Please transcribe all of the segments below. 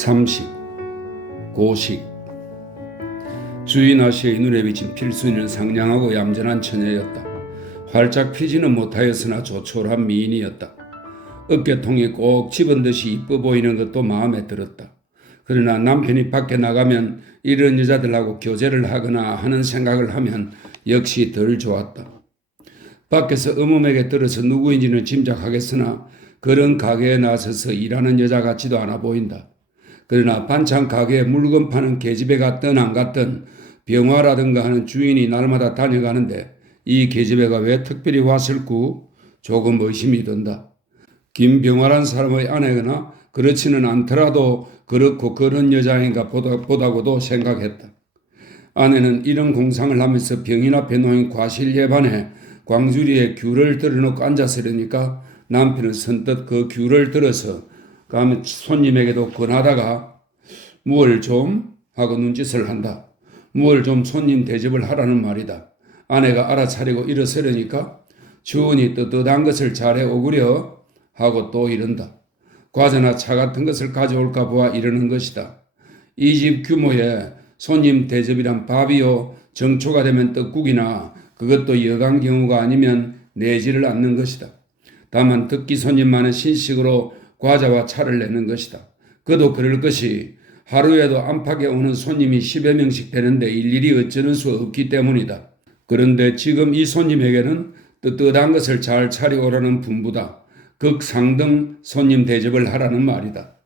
삼식, 고식. 주인 아씨의 눈에 비친 필순이는 상냥하고 얌전한 처녀였다. 활짝 피지는 못하였으나 조촐한 미인이었다. 어깨통이 꼭 집은 듯이 이뻐 보이는 것도 마음에 들었다. 그러나 남편이 밖에 나가면 이런 여자들하고 교제를 하거나 하는 생각을 하면 역시 덜 좋았다. 밖에서 어머에게 들어서 누구인지는 짐작하겠으나 그런 가게에 나서서 일하는 여자 같지도 않아 보인다. 그러나 반찬 가게에 물건 파는 계집애 갔든 안 갔든 병화라든가 하는 주인이 날마다 다녀가는데 이 계집애가 왜 특별히 왔을구 조금 의심이 든다. 김병화란 사람의 아내거나 그렇지는 않더라도 그렇고 그런 여자인가 보다고도 생각했다. 아내는 이런 공상을 하면서 병인 앞에 놓인 과실예반에 광주리에 귤을 들어놓고 앉았으려니까 남편은 선뜻 그 귤을 들어서 가면 손님에게도 권하다가 무얼 좀 하고 눈짓을 한다. 무얼 좀 손님 대접을 하라는 말이다. 아내가 알아차리고 일어서려니까 주인이 뜨뜻한 것을 잘해 오구려 하고 또 이른다. 과자나 차 같은 것을 가져올까 보아 이러는 것이다. 이 집 규모에 손님 대접이란 밥이요 정초가 되면 떡국이나 그것도 여간 경우가 아니면 내지를 않는 것이다. 다만 듣기 손님만은 신식으로 과자와 차를 내는 것이다. 그도 그럴 것이 하루에도 안팎에 오는 손님이 10여 명씩 되는데 일일이 어쩌는 수 없기 때문이다. 그런데 지금 이 손님에게는 뜨뜻한 것을 잘 차려오라는 분부다. 극상등 손님 대접을 하라는 말이다.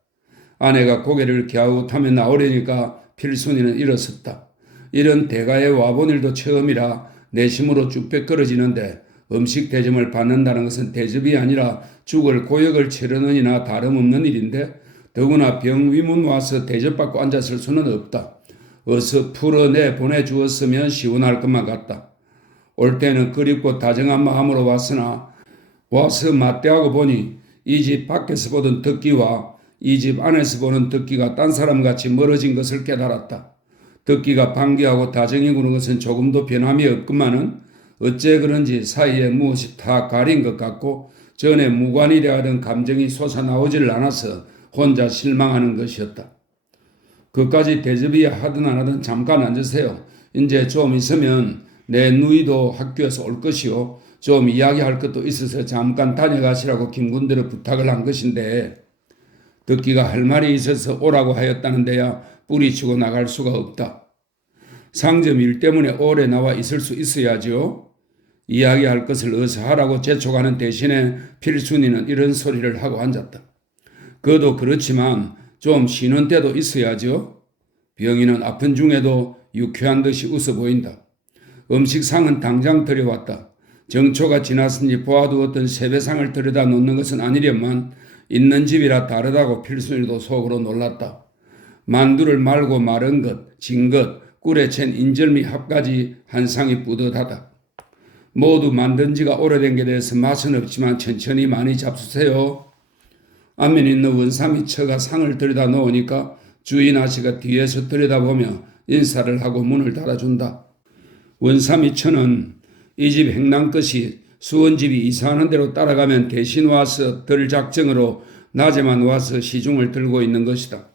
아내가 고개를 갸웃하며 나오려니까 필순이는 일어섰다. 이런 대가에 와본 일도 처음이라 내심으로 쭉빼끌어지는데 음식 대접을 받는다는 것은 대접이 아니라 죽을 고역을 치르느니나 다름없는 일인데 더구나 병위문 와서 대접받고 앉았을 수는 없다. 어서 풀어내 보내주었으면 시원할 것만 같다. 올 때는 그립고 다정한 마음으로 왔으나 와서 맞대하고 보니 이 집 밖에서 보던 듣기와 이 집 안에서 보는 듣기가 딴 사람같이 멀어진 것을 깨달았다. 듣기가 반기하고 다정히 구는 것은 조금도 변함이 없구만은 어째 그런지 사이에 무엇이 다 가린 것 같고 전에 무관이라 하던 감정이 솟아나오지를 않아서 혼자 실망하는 것이었다. 그까지 대접이야 하든 안 하든 잠깐 앉으세요. 이제 좀 있으면 내 누이도 학교에서 올 것이요. 좀 이야기할 것도 있어서 잠깐 다녀가시라고 김군대로 부탁을 한 것인데 듣기가 할 말이 있어서 오라고 하였다는데야 뿌리치고 나갈 수가 없다. 상점 일 때문에 오래 나와 있을 수 있어야죠. 이야기할 것을 어서 하라고 재촉하는 대신에 필순이는 이런 소리를 하고 앉았다. 그도 그렇지만 좀 쉬는 때도 있어야죠. 병인은 아픈 중에도 유쾌한 듯이 웃어 보인다. 음식상은 당장 들여왔다. 정초가 지났으니 보아두었던 세배상을 들여다 놓는 것은 아니련만 있는 집이라 다르다고 필순이도 속으로 놀랐다. 만두를 말고 마른 것, 진 것, 꿀에 챈 인절미 합까지 한 상이 뿌듯하다. 모두 만든 지가 오래된 게 돼서 맛은 없지만 천천히 많이 잡수세요. 앞면에 있는 원삼이 처가 상을 들여다 놓으니까 주인 아씨가 뒤에서 들여다보며 인사를 하고 문을 닫아준다. 원삼이 처는 이 집 행랑 끝이 수원집이 이사하는 대로 따라가면 대신 와서 덜 작정으로 낮에만 와서 시중을 들고 있는 것이다.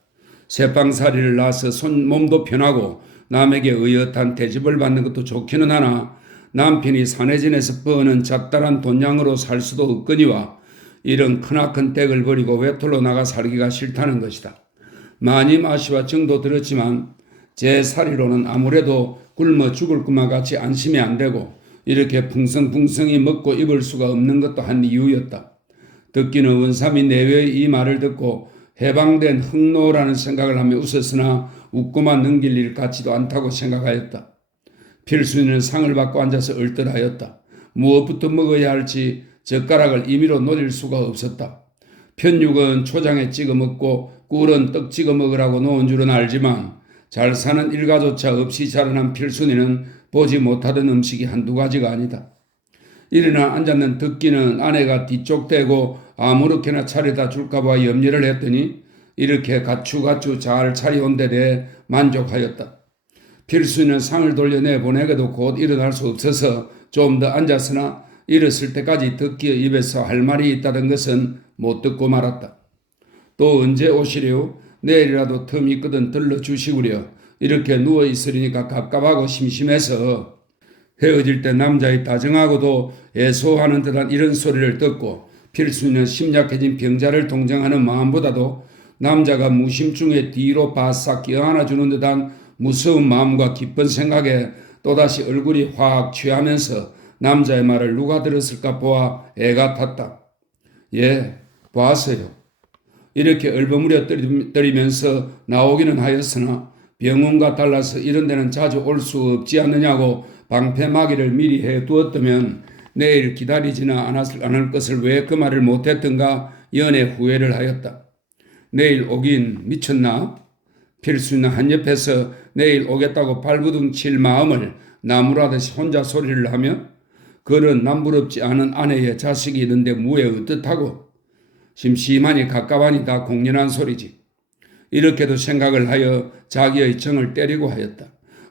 새빵살이를 낳아서 몸도 편하고 남에게 의젓한 대접을 받는 것도 좋기는 하나 남편이 산해진에서 버는 잡다란 돈양으로 살 수도 없거니와 이런 크나큰 댁을 버리고 외톨로 나가 살기가 싫다는 것이다. 마님 아씨와 정도 들었지만 제 사리로는 아무래도 굶어 죽을 것만 같이 안심이 안 되고 이렇게 풍성풍성히 먹고 입을 수가 없는 것도 한 이유였다. 듣기는 원삼이 내외의 이 말을 듣고 해방된 흑노라는 생각을 하며 웃었으나 웃고만 넘길 일 같지도 않다고 생각하였다. 필순이는 상을 받고 앉아서 얼떨하였다. 무엇부터 먹어야 할지 젓가락을 임의로 노릴 수가 없었다. 편육은 초장에 찍어 먹고 꿀은 떡 찍어 먹으라고 놓은 줄은 알지만 잘 사는 일가조차 없이 자라난 필순이는 보지 못하던 음식이 한두 가지가 아니다. 일어나 앉았는 듣기는 아내가 뒤쪽 대고 아무렇게나 차려다 줄까봐 염려를 했더니 이렇게 가추가추 잘 차려온 데 대해 만족하였다. 필순이는 상을 돌려내보내고도 곧 일어날 수 없어서 좀 더 앉았으나 일었을 때까지 듣기의 입에서 할 말이 있다던 것은 못 듣고 말았다. 또 언제 오시려요? 내일이라도 틈이 있거든 들러주시구려. 이렇게 누워있으리니까 갑갑하고 심심해서 헤어질 때 남자의 다정하고도 애소하는 듯한 이런 소리를 듣고 필순이는 심약해진 병자를 동정하는 마음보다도 남자가 무심중에 뒤로 바싹 껴안아주는 듯한 무서운 마음과 깊은 생각에 또다시 얼굴이 확 취하면서 남자의 말을 누가 들었을까 보아 애가 탔다. 예, 봤어요. 이렇게 얼버무려 떨이면서 나오기는 하였으나 병원과 달라서 이런 데는 자주 올 수 없지 않느냐고 방패막이를 미리 해두었다면 내일 기다리지는 않을 것을 왜 그 말을 못했던가 연애 후회를 하였다. 내일 오긴 미쳤나? 필수는 한옆에서 내일 오겠다고 발부둥 칠 마음을 나무라듯이 혼자 소리를 하며 그런 남부럽지 않은 아내의 자식이 있는데 무에 어떻다고 심심하니 가까하니 다 공연한 소리지. 이렇게도 생각을 하여 자기의 정을 때리고 하였다.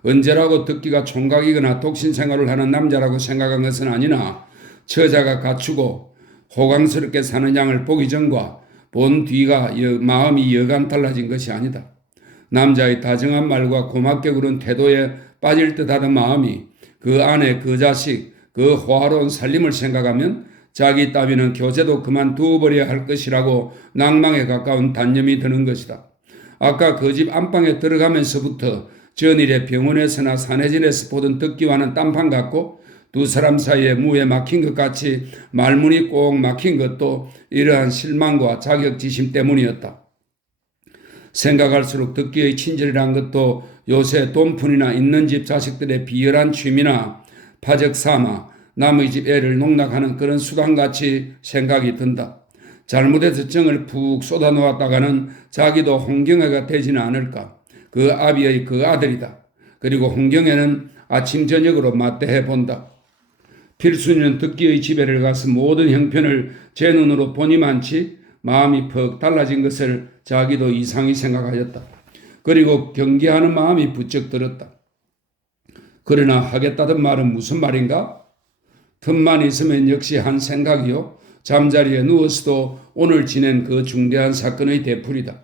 언제라고 듣기가 총각이거나 독신생활을 하는 남자라고 생각한 것은 아니나 처자가 갖추고 호강스럽게 사는 양을 보기 전과 본 뒤가 마음이 여간 달라진 것이 아니다. 남자의 다정한 말과 고맙게 구른 태도에 빠질 듯하던 마음이 그 아내 그 자식 그 호화로운 살림을 생각하면 자기 따위는 교제도 그만두어버려야 할 것이라고 낭망에 가까운 단념이 드는 것이다. 아까 그 집 안방에 들어가면서부터 전일에 병원에서나 산해진에서 보던 듣기와는 딴판 같고 두 사람 사이에 무에 막힌 것 같이 말문이 꼭 막힌 것도 이러한 실망과 자격지심 때문이었다. 생각할수록 듣기의 친절이란 것도 요새 돈푼이나 있는 집 자식들의 비열한 취미나 파적 삼아 남의 집 애를 농락하는 그런 수단같이 생각이 든다. 잘못해서 정을 푹 쏟아놓았다가는 자기도 홍경애가 되지는 않을까. 그 아비의 그 아들이다. 그리고 홍경애는 아침 저녁으로 맞대해 본다. 필순이는 듣기의 집에를 가서 모든 형편을 제 눈으로 보니만치 마음이 퍽 달라진 것을 자기도 이상히 생각하였다. 그리고 경계하는 마음이 부쩍 들었다. 그러나 하겠다던 말은 무슨 말인가? 틈만 있으면 역시 한 생각이요. 잠자리에 누워서도 오늘 지낸 그 중대한 사건의 되풀이다.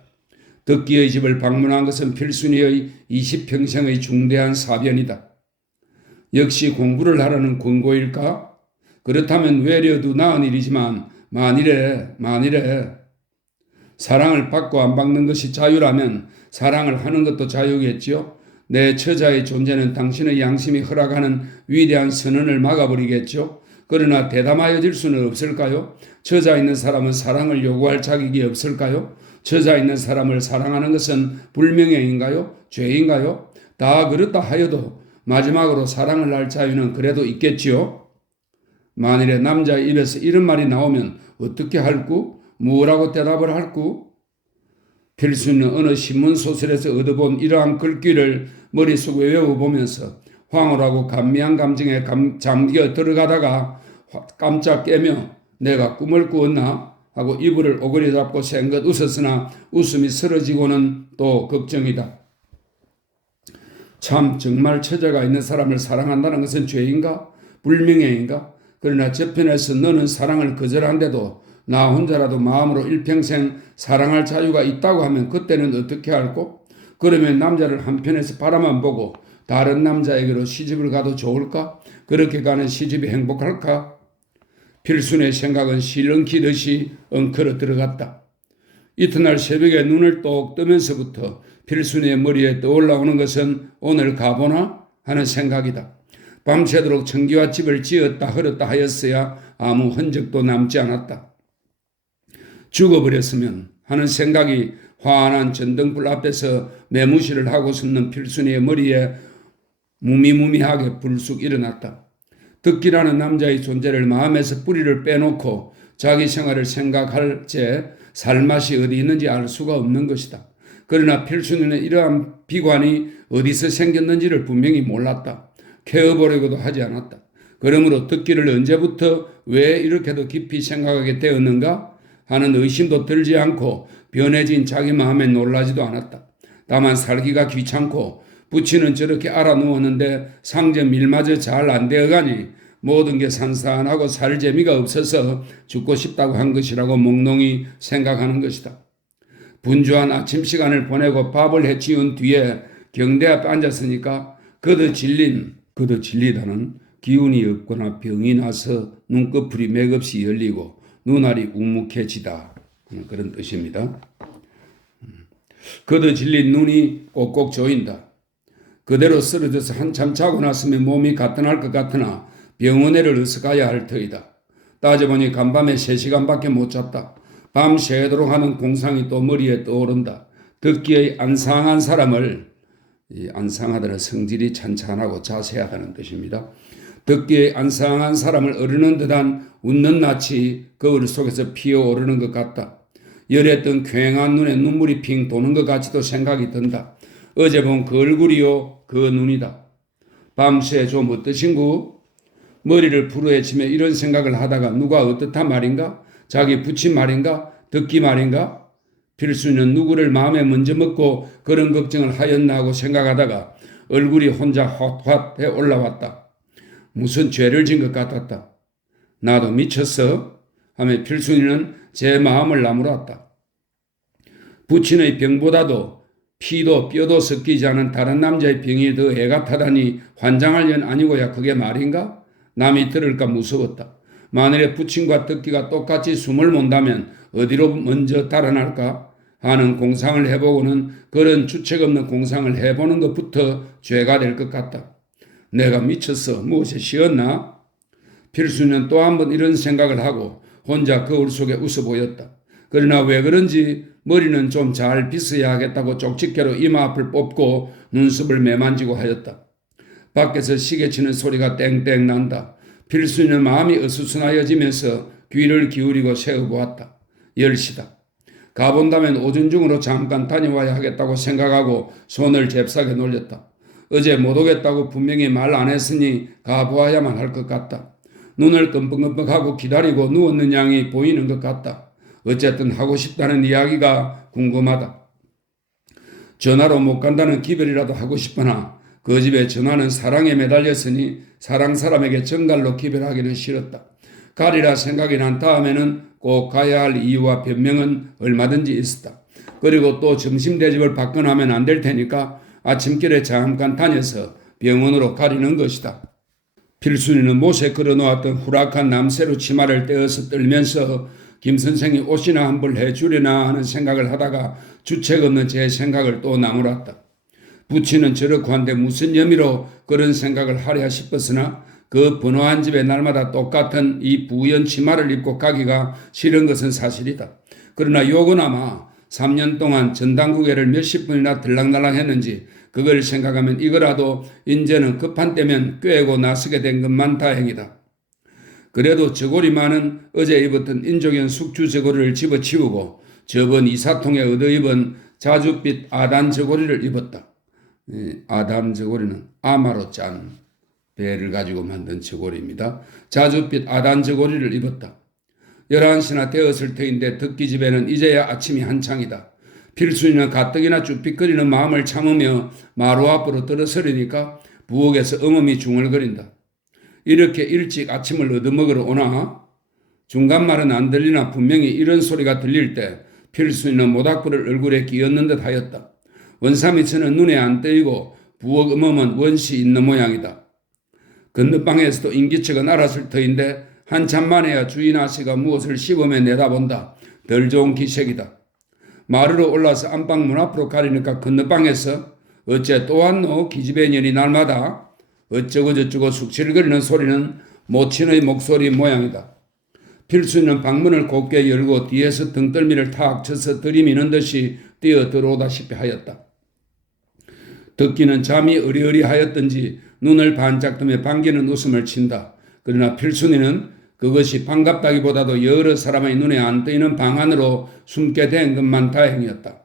듣기의 집을 방문한 것은 필순이의 20평생의 중대한 사변이다. 역시 공부를 하라는 권고일까? 그렇다면 외려도 나은 일이지만 만일에 사랑을 받고 안 받는 것이 자유라면 사랑을 하는 것도 자유겠지요. 내 처자의 존재는 당신의 양심이 허락하는 위대한 선언을 막아버리겠죠. 그러나 대담하여질 수는 없을까요? 처자 있는 사람은 사랑을 요구할 자격이 없을까요? 처자 있는 사람을 사랑하는 것은 불명예인가요? 죄인가요? 다 그렇다 하여도 마지막으로 사랑을 할 자유는 그래도 있겠지요. 만일에 남자의 입에서 이런 말이 나오면 어떻게 할구? 뭐라고 대답을 할구? 필수는 어느 신문소설에서 얻어본 이러한 글귀를 머릿속에 외워보면서 황홀하고 감미한 감정에 잠겨 들어가다가 깜짝 깨며 내가 꿈을 꾸었나 하고 이불을 오그리 잡고 생긋 웃었으나 웃음이 쓰러지고는 또 걱정이다. 참 정말 처자가 있는 사람을 사랑한다는 것은 죄인가? 불명예인가? 그러나 저편에서 너는 사랑을 거절한데도 나 혼자라도 마음으로 일평생 사랑할 자유가 있다고 하면 그때는 어떻게 할꼬? 그러면 남자를 한편에서 바라만 보고 다른 남자에게로 시집을 가도 좋을까? 그렇게 가는 시집이 행복할까? 필순의 생각은 실렁키듯이 엉클어 들어갔다. 이튿날 새벽에 눈을 똑 뜨면서부터 필순의 머리에 떠올라오는 것은 오늘 가보나 하는 생각이다. 밤새도록 청기와 집을 지었다 hır었다 하였어야 아무 흔적도 남지 않았다. 죽어버렸으면 하는 생각이 환한 전등불 앞에서 매무시를 하고 섰는 필순이의 머리에 무미무미하게 불쑥 일어났다. 덕기라는 남자의 존재를 마음에서 뿌리를 빼놓고 자기 생활을 생각할 때 살맛이 어디 있는지 알 수가 없는 것이다. 그러나 필순이는 이러한 비관이 어디서 생겼는지를 분명히 몰랐다. 캐어보려고도 하지 않았다. 그러므로 덕기를 언제부터 왜 이렇게도 깊이 생각하게 되었는가 하는 의심도 들지 않고 변해진 자기 마음에 놀라지도 않았다. 다만 살기가 귀찮고 부치는 저렇게 알아누웠는데 상제 밀마저 잘 안 되어가니 모든 게 산산하고 살 재미가 없어서 죽고 싶다고 한 것이라고 몽롱히 생각하는 것이다. 분주한 아침 시간을 보내고 밥을 해치운 뒤에 경대 앞에 앉았으니까 그도 질리다는 기운이 없거나 병이 나서 눈꺼풀이 맥없이 열리고 눈알이 묵묵해지다 하는 그런 뜻입니다. 그도 질린 눈이 꼭꼭 조인다. 그대로 쓰러져서 한참 자고 났으면 몸이 가뿐할 것 같으나 병원에를 어서 가야 할 터이다. 따져보니 간밤에 3시간밖에 못 잤다. 밤 새도록 하는 공상이 또 머리에 떠오른다. 듣기에 안상한 사람을, 안상하다는 성질이 찬찬하고 자세하다는 뜻입니다. 듣기에 안상한 사람을 어르는 듯한 웃는 낯이 거울 속에서 피어오르는 것 같다. 열했던 퀭한 눈에 눈물이 핑 도는 것 같이도 생각이 든다. 어제 본 그 얼굴이요 그 눈이다. 밤새 좀 어떠신구? 머리를 부르헤치며 이런 생각을 하다가 누가 어떻단 말인가? 자기 부친 말인가? 듣기 말인가? 필수는 누구를 마음에 먼저 먹고 그런 걱정을 하였나 하고 생각하다가 얼굴이 혼자 헛헛해 올라왔다. 무슨 죄를 진 것 같았다. 나도 미쳤어? 하며 필순이는 제 마음을 나무랐다. 부친의 병보다도 피도 뼈도 섞이지 않은 다른 남자의 병이 더 애가 타다니 환장할 년 아니고야 그게 말인가? 남이 들을까 무서웠다. 만일에 부친과 듣기가 똑같이 숨을 몬다면 어디로 먼저 달아날까 하는 공상을 해보고는 그런 주책 없는 공상을 해보는 것부터 죄가 될 것 같다. 내가 미쳤어. 무엇에 쉬었나? 필수는 또 한 번 이런 생각을 하고 혼자 거울 속에 웃어 보였다. 그러나 왜 그런지 머리는 좀 잘 빗어야 하겠다고 쪽집게로 이마 앞을 뽑고 눈썹을 매만지고 하였다. 밖에서 시계 치는 소리가 땡땡 난다. 필수는 마음이 어수선하여지면서 귀를 기울이고 세어보았다. 10시다. 가본다면 오전 중으로 잠깐 다녀와야 하겠다고 생각하고 손을 잽싸게 놀렸다. 어제 못 오겠다고 분명히 말 안 했으니 가보아야만 할 것 같다. 눈을 끔뻑끔뻑하고 기다리고 누웠는 양이 보이는 것 같다. 어쨌든 하고 싶다는 이야기가 궁금하다. 전화로 못 간다는 기별이라도 하고 싶으나 그 집에 전화는 사랑에 매달렸으니 사랑 사람에게 정갈로 기별하기는 싫었다. 가리라 생각이 난 다음에는 꼭 가야 할 이유와 변명은 얼마든지 있었다. 그리고 또 점심 대접을 받거나 하면 안 될 테니까 아침길에 잠깐 다녀서 병원으로 가리는 것이다. 필순이는 못에 걸어놓았던 후락한 남새로 치마를 떼어서 떨면서 김 선생이 옷이나 한 벌 해주려나 하는 생각을 하다가 주책 없는 제 생각을 또 나무랐다. 부친은 저렇고 한데 무슨 여미로 그런 생각을 하랴 싶었으나 그 번호한 집에 날마다 똑같은 이 부연 치마를 입고 가기가 싫은 것은 사실이다. 그러나 요거나마 3년 동안 전당구계를 몇십 분이나 들락날락 했는지 그걸 생각하면 이거라도 이제는 급한 때면 꿰고 나서게 된 것만 다행이다. 그래도 저고리만은 어제 입었던 인조견 숙주 저고리를 집어치우고 저번 이사통에 얻어 입은 자줏빛 아단 저고리를 입었다. 아단 저고리는 아마로 짠 배를 가지고 만든 저고리입니다. 자줏빛 아단 저고리를 입었다. 11시나 되었을 터인데 듣기 집에는 이제야 아침이 한창이다. 필순이는 가뜩이나 쭈삣거리는 마음을 참으며 마루 앞으로 들어서려니까 부엌에서 음음이 중얼거린다. 이렇게 일찍 아침을 얻어먹으러 오나? 중간말은 안 들리나 분명히 이런 소리가 들릴 때 필순이는 모닥불을 얼굴에 끼얹는 듯 하였다. 원삼이처는 눈에 안 띄고 부엌 음음은 원시 있는 모양이다. 건너방에서도 인기척은 알았을 터인데 한참 만에야 주인 아씨가 무엇을 씹으며 내다본다. 덜 좋은 기색이다. 마루로 올라서 안방 문 앞으로 가리니까 건너방에서 어째 또 왔노? 기집애 년이 날마다 어쩌고 저쩌고 숙칠거리는 소리는 모친의 목소리 모양이다. 필수는 방문을 곱게 열고 뒤에서 등떨미를 탁 쳐서 들이미는 듯이 뛰어 들어오다시피 하였다. 듣기는 잠이 어리어리하였던지 눈을 반짝 뜨며 반기는 웃음을 친다. 그러나 필순이는 그것이 반갑다기보다도 여러 사람의 눈에 안 뜨이는 방 안으로 숨게 된 것만 다행이었다.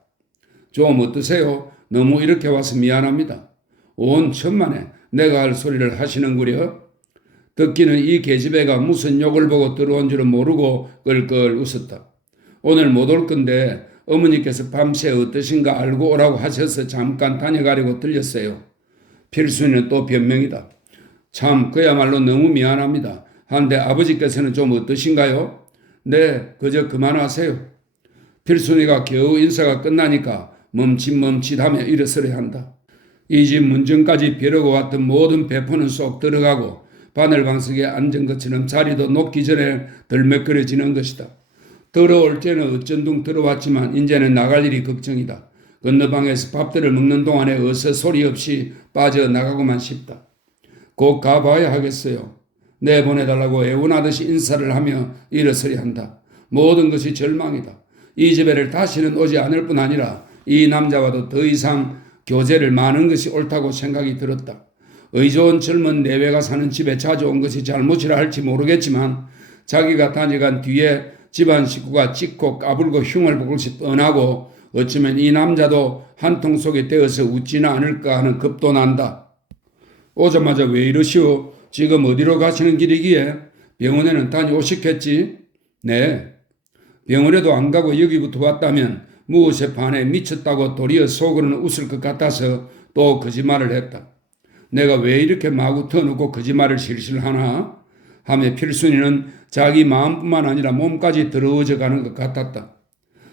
좀 어떠세요? 너무 이렇게 와서 미안합니다. 온 천만에 내가 할 소리를 하시는구려. 듣기는 이 계집애가 무슨 욕을 보고 들어온 줄은 모르고 끌끌 웃었다. 오늘 못 올 건데 어머니께서 밤새 어떠신가 알고 오라고 하셔서 잠깐 다녀가려고 들렸어요. 필순이는 또 변명이다. 참 그야말로 너무 미안합니다. 한데 아버지께서는 좀 어떠신가요? 네, 그저 그만하세요. 필순이가 겨우 인사가 끝나니까 멈칫멈칫하며 일어서려 한다. 이 집 문전까지 벼르고 왔던 모든 배포는 쏙 들어가고 바늘방석에 앉은 것처럼 자리도 녹기 전에 덜먹거려지는 것이다. 들어올 때는 어쩐둥 들어왔지만 이제는 나갈 일이 걱정이다. 건너방에서 밥들을 먹는 동안에 어서 소리 없이 빠져나가고만 싶다. 곧 가봐야 하겠어요. 내보내달라고 애원하듯이 인사를 하며 일어서려 한다. 모든 것이 절망이다. 이 집에를 다시는 오지 않을 뿐 아니라 이 남자와도 더 이상 교제를 마는 것이 옳다고 생각이 들었다. 의좋은 젊은 내외가 사는 집에 자주 온 것이 잘못이라 할지 모르겠지만 자기가 다녀간 뒤에 집안 식구가 찍고 까불고 흉을 볼 것이 뻔하고 어쩌면 이 남자도 한통 속에 떼어서 웃지는 않을까 하는 겁도 난다. 오자마자 왜 이러시오? 지금 어디로 가시는 길이기에? 병원에는 다녀오셨겠지? 네. 병원에도 안 가고 여기부터 왔다면 무엇에 반해 미쳤다고 도리어 속으로는 웃을 것 같아서 또 거짓말을 했다. 내가 왜 이렇게 마구 터놓고 거짓말을 실실 하나? 하며 필순이는 자기 마음뿐만 아니라 몸까지 더러워져 가는 것 같았다.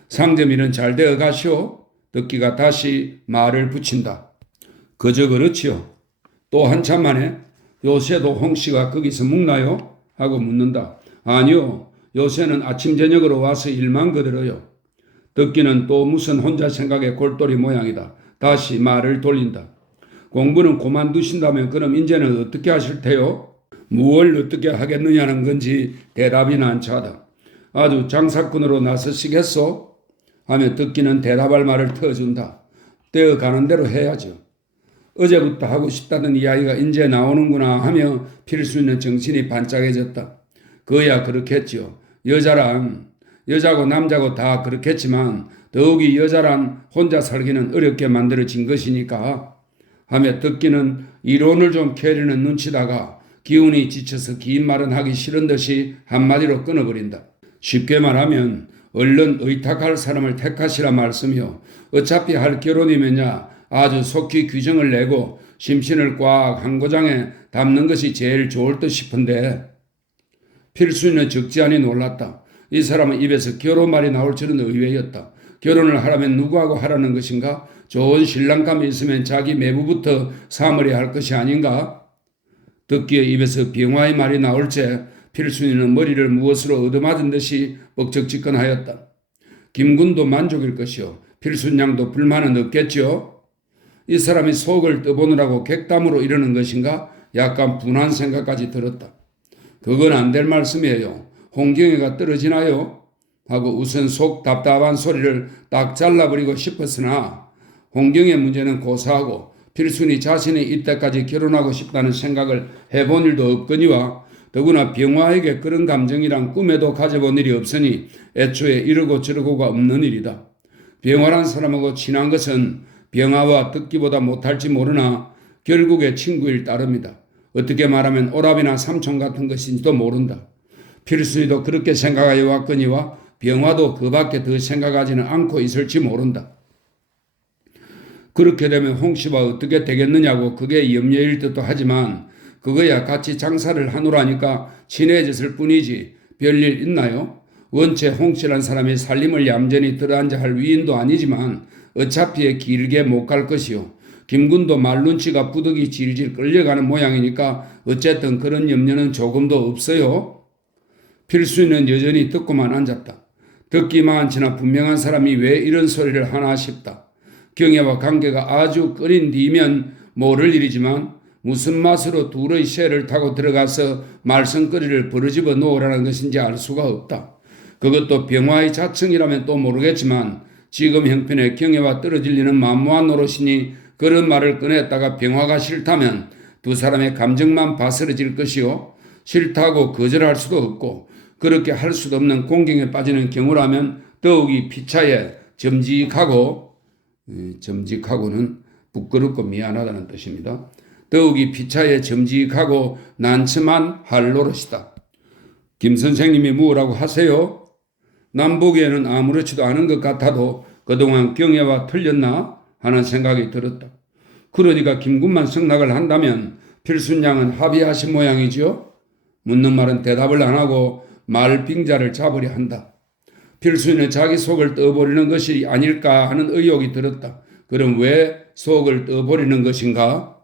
상점일은 잘 되어 가시오? 덕기가 다시 말을 붙인다. 그저 그렇지요. 또 한참 만에 요새도 홍씨가 거기서 묵나요? 하고 묻는다. 아니요. 요새는 아침 저녁으로 와서 일만 거들어요. 덕기는 또 무슨 혼자 생각에 골똘히 모양이다. 다시 말을 돌린다. 공부는 그만두신다면 그럼 이제는 어떻게 하실 테요? 무얼 어떻게 하겠느냐는 건지 대답이 난처하다. 아주 장사꾼으로 나서시겠소? 하며 덕기는 대답할 말을 터준다. 떼어가는 대로 해야죠. 어제부터 하고 싶다던 이야기가 이제 나오는구나 하며 필순이는 정신이 반짝해졌다. 그야 그렇겠지요. 여자고 남자고 다 그렇겠지만 더욱이 여자란 혼자 살기는 어렵게 만들어진 것이니까 하며 덕기는 이론을 좀 캐려는 눈치다가 기운이 지쳐서 긴 말은 하기 싫은 듯이 한마디로 끊어버린다. 쉽게 말하면 얼른 의탁할 사람을 택하시라 말씀이요. 어차피 할 결혼이면야 아주 속히 규정을 내고 심신을 꽉 한 고장에 담는 것이 제일 좋을 듯 싶은데 필순이는 적지 않이 놀랐다. 이 사람은 입에서 결혼 말이 나올 줄은 의외였다. 결혼을 하라면 누구하고 하라는 것인가? 좋은 신랑감이 있으면 자기 매부부터 삼으려 할 것이 아닌가? 덕기의 입에서 병화의 말이 나올 때 필순이는 머리를 무엇으로 얻어맞은 듯이 뻑적지근하였다. 김군도 만족일 것이요. 필순양도 불만은 없겠지요. 이 사람이 속을 떠보느라고 객담으로 이러는 것인가? 약간 분한 생각까지 들었다. 그건 안 될 말씀이에요. 홍경애가 떨어지나요? 하고 우선 속 답답한 소리를 딱 잘라버리고 싶었으나 홍경애 문제는 고사하고 필순이 자신이 이때까지 결혼하고 싶다는 생각을 해본 일도 없거니와 더구나 병화에게 그런 감정이란 꿈에도 가져본 일이 없으니 애초에 이러고 저러고가 없는 일이다. 병화란 사람하고 친한 것은 병화와 덕기보다 못할지 모르나 결국에 친구일 따름이다. 어떻게 말하면 오랍이나 삼촌 같은 것인지도 모른다. 필순이도 그렇게 생각하여 왔거니와 병화도 그 밖에 더 생각하지는 않고 있을지 모른다. 그렇게 되면 홍씨와 어떻게 되겠느냐고 그게 염려일 듯도 하지만 그거야 같이 장사를 하노라니까 친해졌을 뿐이지 별일 있나요? 원체 홍씨란 사람이 살림을 얌전히 들어앉아 할 위인도 아니지만 어차피 길게 못 갈 것이요. 김군도 말 눈치가 부득이 질질 끌려가는 모양이니까 어쨌든 그런 염려는 조금도 없어요. 필순이는 여전히 듣고만 앉았다. 듣기만 지나 분명한 사람이 왜 이런 소리를 하나 싶다. 경애와 관계가 아주 끓인 뒤면 모를 일이지만 무슨 맛으로 둘의 쇠를 타고 들어가서 말썽거리를 벌어집어 놓으라는 것인지 알 수가 없다. 그것도 병화의 자청이라면 또 모르겠지만 지금 형편에 경애와 떨어질 리는 만무한 노릇이니 그런 말을 꺼냈다가 병화가 싫다면 두 사람의 감정만 바스러질 것이요. 싫다고 거절할 수도 없고 그렇게 할 수도 없는 공경에 빠지는 경우라면 더욱이 피차에 점직하고는 부끄럽고 미안하다는 뜻입니다. 더욱이 피차에 점직하고 난처만 할 노릇이다. 김 선생님이 뭐라고 하세요? 남 보기에는 아무렇지도 않은 것 같아도 그동안 경애와 틀렸나 하는 생각이 들었다. 그러니까 김군만 승낙을 한다면 필순양은 합의하신 모양이죠. 묻는 말은 대답을 안 하고 말 빙자를 잡으려 한다. 필순이는 자기 속을 떠버리는 것이 아닐까 하는 의혹이 들었다. 그럼 왜 속을 떠버리는 것인가?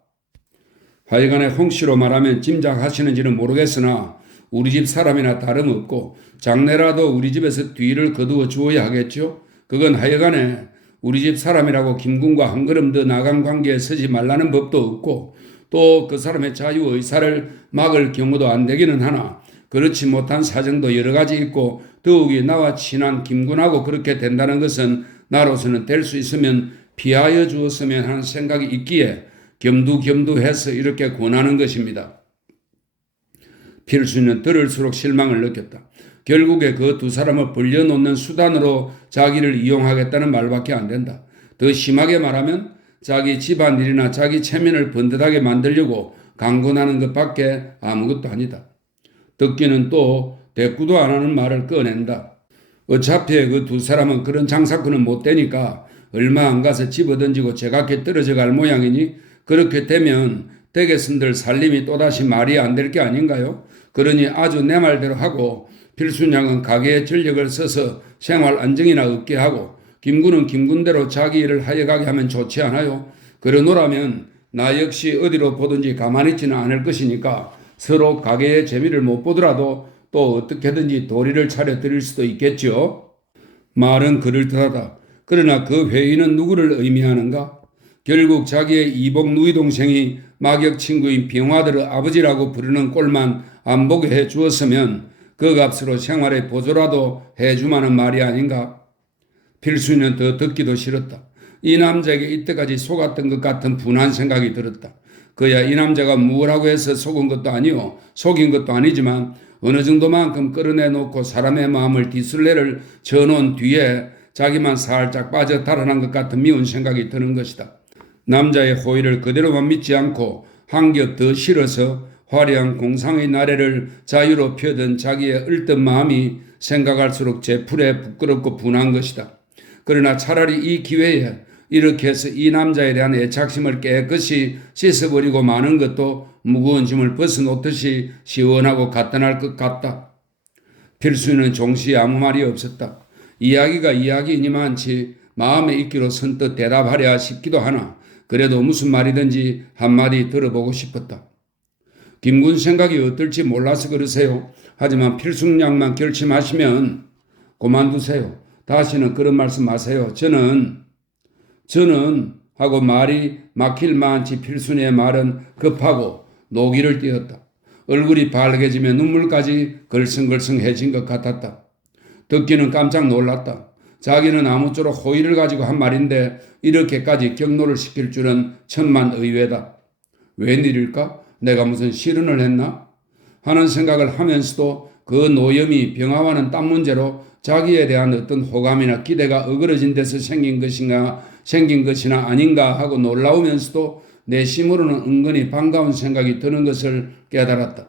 하여간에 홍씨로 말하면 짐작하시는지는 모르겠으나 우리 집 사람이나 다름없고 장래라도 우리 집에서 뒤를 거두어 주어야 하겠죠. 그건 하여간에 우리 집 사람이라고 김군과 한 걸음 더 나간 관계에 서지 말라는 법도 없고 또 그 사람의 자유의사를 막을 경우도 안 되기는 하나 그렇지 못한 사정도 여러 가지 있고 더욱이 나와 친한 김군하고 그렇게 된다는 것은 나로서는 될 수 있으면 피하여 주었으면 하는 생각이 있기에 겸두겸두해서 이렇게 권하는 것입니다. 필수는 들을수록 실망을 느꼈다. 결국에 그 두 사람을 벌려놓는 수단으로 자기를 이용하겠다는 말밖에 안 된다. 더 심하게 말하면 자기 집안일이나 자기 체면을 번듯하게 만들려고 강권하는 것밖에 아무것도 아니다. 듣기는 또 대꾸도 안 하는 말을 꺼낸다. 어차피 그 두 사람은 그런 장사꾼은 못 되니까 얼마 안 가서 집어던지고 제각기 떨어져 갈 모양이니 그렇게 되면 댁에선들 살림이 또다시 말이 안 될 게 아닌가요? 그러니 아주 내 말대로 하고 필순양은 가게에 전력을 써서 생활 안정이나 얻게 하고 김군은 김군대로 자기 일을 하여가게 하면 좋지 않아요? 그러노라면 나 역시 어디로 보든지 가만히 있지는 않을 것이니까 서로 가게의 재미를 못 보더라도 또 어떻게든지 도리를 차려드릴 수도 있겠죠. 말은 그럴듯하다. 그러나 그 회의는 누구를 의미하는가? 결국 자기의 이복 누이 동생이 막역 친구인 병화들의 아버지라고 부르는 꼴만 안 보게 해 주었으면 그 값으로 생활의 보조라도 해주마는 말이 아닌가? 필수는 더 듣기도 싫었다. 이 남자에게 이때까지 속았던 것 같은 분한 생각이 들었다. 그야 이 남자가 무엇라고 해서 속은 것도 아니오. 속인 것도 아니지만 어느 정도만큼 끌어내놓고 사람의 마음을 뒷술래를 쳐놓은 뒤에 자기만 살짝 빠져 달아난 것 같은 미운 생각이 드는 것이다. 남자의 호의를 그대로만 믿지 않고 한 겹 더 실어서 화려한 공상의 나래를 자유로 펴던 자기의 얼뜬 마음이 생각할수록 제풀에 부끄럽고 분한 것이다. 그러나 차라리 이 기회에 이렇게 해서 이 남자에 대한 애착심을 깨끗이 씻어버리고 마는 것도 무거운 짐을 벗어놓듯이 시원하고 간단할 것 같다. 필수는 종시에 아무 말이 없었다. 이야기가 이야기이니만치 마음에 있기로 선뜻 대답하려 싶기도 하나 그래도 무슨 말이든지 한마디 들어보고 싶었다. 김군 생각이 어떨지 몰라서 그러세요. 하지만 필승양만 결심하시면 그만두세요. 다시는 그런 말씀 마세요. 저는 하고 말이 막힐 만치 필순이의 말은 급하고 노기를 띄었다. 얼굴이 밝아지며 눈물까지 걸성걸성해진 것 같았다. 듣기는 깜짝 놀랐다. 자기는 아무쪼록 호의를 가지고 한 말인데 이렇게까지 격노를 시킬 줄은 천만 의외다. 웬일일까? 내가 무슨 실언을 했나? 하는 생각을 하면서도 그 노염이 병화와는 딴 문제로 자기에 대한 어떤 호감이나 기대가 어그러진 데서 생긴 것이나 아닌가 하고 놀라우면서도 내심으로는 은근히 반가운 생각이 드는 것을 깨달았다.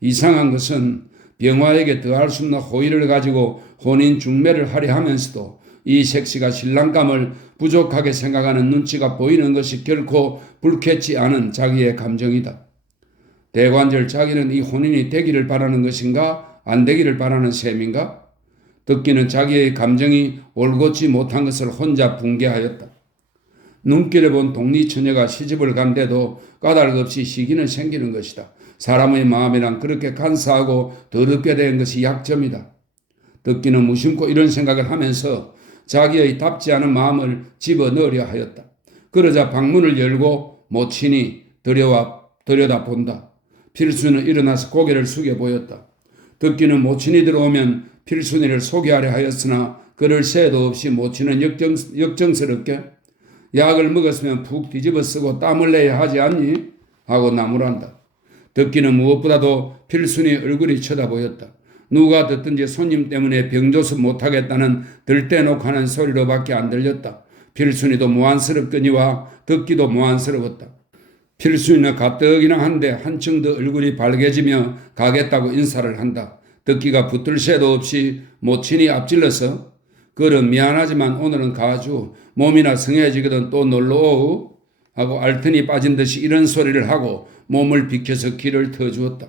이상한 것은 병화에게 더할 수 없는 호의를 가지고 혼인 중매를 하려 하면서도 이 색시가 신랑감을 부족하게 생각하는 눈치가 보이는 것이 결코 불쾌치 않은 자기의 감정이다. 대관절 자기는 이 혼인이 되기를 바라는 것인가 안 되기를 바라는 셈인가? 듣기는 자기의 감정이 올곧지 못한 것을 혼자 붕괴하였다. 눈길에 본 독리처녀가 시집을 간데도 까닭없이 시기는 생기는 것이다. 사람의 마음이란 그렇게 간사하고 더럽게 된 것이 약점이다. 듣기는 무심코 이런 생각을 하면서 자기의 답지 않은 마음을 집어넣으려 하였다. 그러자 방문을 열고 모친이 들여다본다. 필순은 일어나서 고개를 숙여 보였다. 듣기는 모친이 들어오면 필순이를 소개하려 하였으나 그럴 새도 없이 모친은 역정스럽게 약을 먹었으면 푹 뒤집어 쓰고 땀을 내야 하지 않니? 하고 나무란다. 듣기는 무엇보다도 필순이 얼굴이 쳐다보였다. 누가 듣든지 손님 때문에 병조수 못하겠다는 들떼놓고 하는 소리로밖에 안 들렸다. 필순이도 무안스럽거니와 듣기도 무안스러웠다. 필순이는 가뜩이나 한데 한층 더 얼굴이 밝아지며 가겠다고 인사를 한다. 듣기가 붙을 새도 없이 모친이 앞질러서 그럼 미안하지만 오늘은 가주 몸이나 성해지거든 또 놀러오우 하고 알튼이 빠진 듯이 이런 소리를 하고 몸을 비켜서 길을 터주었다.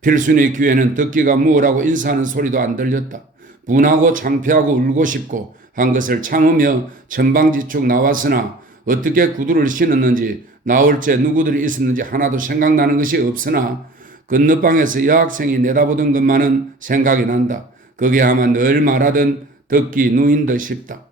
필순의 귀에는 듣기가 무엇라고 인사하는 소리도 안 들렸다. 분하고 창피하고 울고 싶고 한 것을 참으며 천방지축 나왔으나 어떻게 구두를 신었는지 나올 때 누구들이 있었는지 하나도 생각나는 것이 없으나 건너방에서 여학생이 내다보던 것만은 생각이 난다. 그게 아마 늘 말하던 덕기 누인 듯 싶다.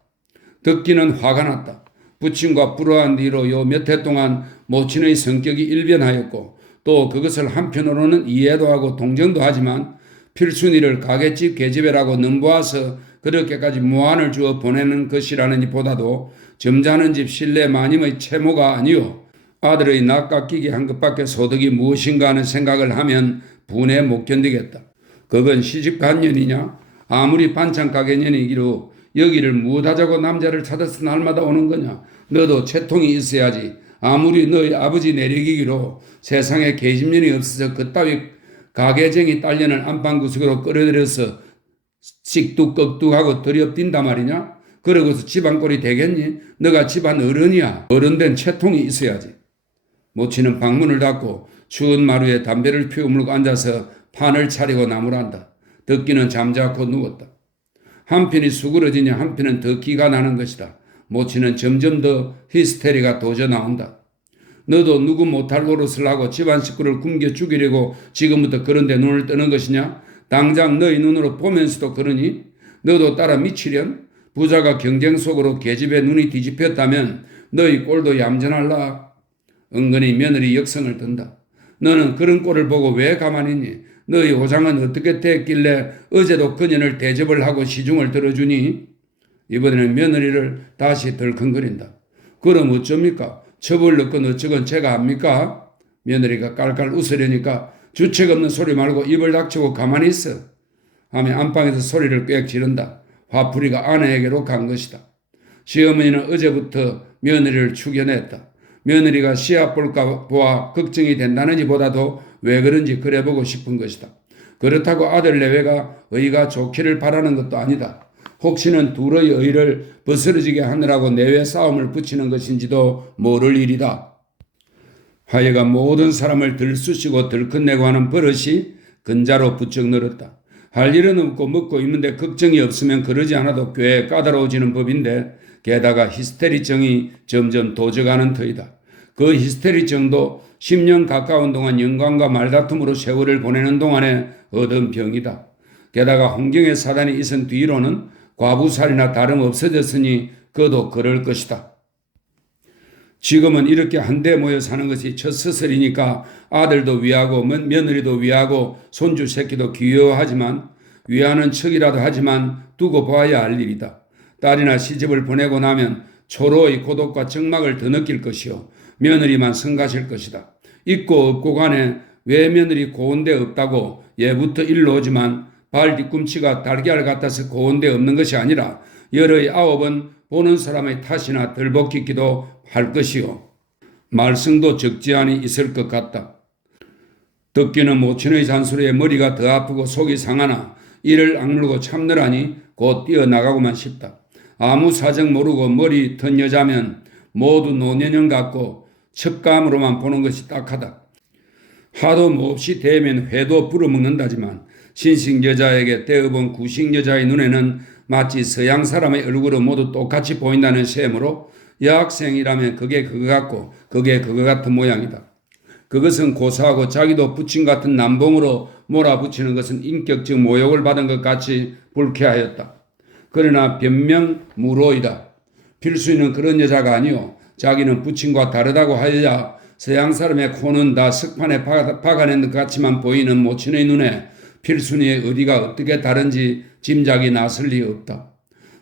덕기는 화가 났다. 부친과 불화한 뒤로 요 몇 해 동안 모친의 성격이 일변하였고 또 그것을 한편으로는 이해도 하고 동정도 하지만 필순이를 가게집 계집애라고 넘보아서 그렇게까지 무안을 주어 보내는 것이라는 보다도 점잖은 집 신뢰 마님의 채모가 아니오 아들의 낯깎이게 한 것밖에 소득이 무엇인가 하는 생각을 하면 분에 못 견디겠다. 그건 시집간년이냐? 아무리 반찬가게년이기로 여기를 무엇하자고 남자를 찾아서 날마다 오는 거냐? 너도 채통이 있어야지. 아무리 너희 아버지 내리기기로 세상에 계집년이 없어서 그따위 가게쟁이 딸년을 안방구석으로 끌어들여서 씩뚝꺽뚝하고 들여뛴단 말이냐? 그러고서 집안꼴이 되겠니? 너가 집안 어른이야. 어른된 채통이 있어야지. 모친은 방문을 닫고 추운 마루에 담배를 피우물고 앉아서 판을 차리고 나무란다. 덕기는 잠자코 누웠다. 한편이 수그러지냐 한편은 더 기가 나는 것이다. 모친은 점점 더 히스테리가 도져 나온다. 너도 누구 못할 노릇을 하고 집안 식구를 굶겨 죽이려고 지금부터 그런 데 눈을 뜨는 것이냐? 당장 너희 눈으로 보면서도 그러니? 너도 따라 미치련? 부자가 경쟁 속으로 계집에 눈이 뒤집혔다면 너희 꼴도 얌전할라. 은근히 며느리 역성을 든다. 너는 그런 꼴을 보고 왜 가만히 있니? 너희 호장은 어떻게 됐길래 어제도 그년을 대접을 하고 시중을 들어주니? 이번에는 며느리를 다시 덜컹거린다. 그럼 어쩝니까? 처벌 넣건 어쩌건 제가 합니까? 며느리가 깔깔 웃으려니까 주책 없는 소리 말고 입을 닥치고 가만히 있어. 하며 안방에서 소리를 꽥 지른다. 화풀이가 아내에게로 간 것이다. 시어머니는 어제부터 며느리를 축연했다. 며느리가 시합 볼까 보아 걱정이 된다는지 보다도 왜 그런지 그래 보고 싶은 것이다. 그렇다고 아들 내외가 의가 좋기를 바라는 것도 아니다. 혹시는 둘의 의를 버스러지게 하느라고 내외 싸움을 붙이는 것인지도 모를 일이다. 하여간 모든 사람을 들쑤시고 들큰내고 하는 버릇이 근자로 부쩍 늘었다. 할 일은 없고 먹고 있는데 걱정이 없으면 그러지 않아도 꽤 까다로워지는 법인데 게다가 히스테리증이 점점 도져가는 터이다. 그 히스테리증도 10년 가까운 동안 영광과 말다툼으로 세월을 보내는 동안에 얻은 병이다. 게다가 홍경의 사단이 있은 뒤로는 과부살이나 다름 없어졌으니 그도 그럴 것이다. 지금은 이렇게 한데 모여 사는 것이 첫 스슬이니까 아들도 위하고 며느리도 위하고 손주 새끼도 귀여워하지만 위하는 척이라도 하지만 두고 봐야 할 일이다. 딸이나 시집을 보내고 나면 초로의 고독과 적막을 더 느낄 것이요. 며느리만 성가실 것이다. 있고 없고 간에 왜 며느리 고운데 없다고 예부터 일러 오지만 발 뒤꿈치가 달걀 같아서 고운데 없는 것이 아니라 열의 9은 보는 사람의 탓이나 덜벅히기도 할 것이요. 말썽도 적지 않이 있을 것 같다. 덕기는 모친의 잔소리에 머리가 더 아프고 속이 상하나 이를 악물고 참느라니 곧 뛰어나가고만 싶다. 아무 사정 모르고 머리 튼 여자면 모두 노년형 같고 첩감으로만 보는 것이 딱하다. 하도 몹시 대면 회도 불어먹는다지만 신식 여자에게 대업은 구식 여자의 눈에는 마치 서양 사람의 얼굴은 모두 똑같이 보인다는 셈으로 여학생이라면 그게 그거 같고 그게 그거 같은 모양이다. 그것은 고사하고 자기도 부친 같은 남봉으로 몰아붙이는 것은 인격적 모욕을 받은 것 같이 불쾌하였다. 그러나 변명무로이다. 필수인은 그런 여자가 아니오. 자기는 부친과 다르다고 하여야 서양 사람의 코는 다 석판에 박아낸 것 같지만 보이는 모친의 눈에 필순이의 어디가 어떻게 다른지 짐작이 났을 리 없다.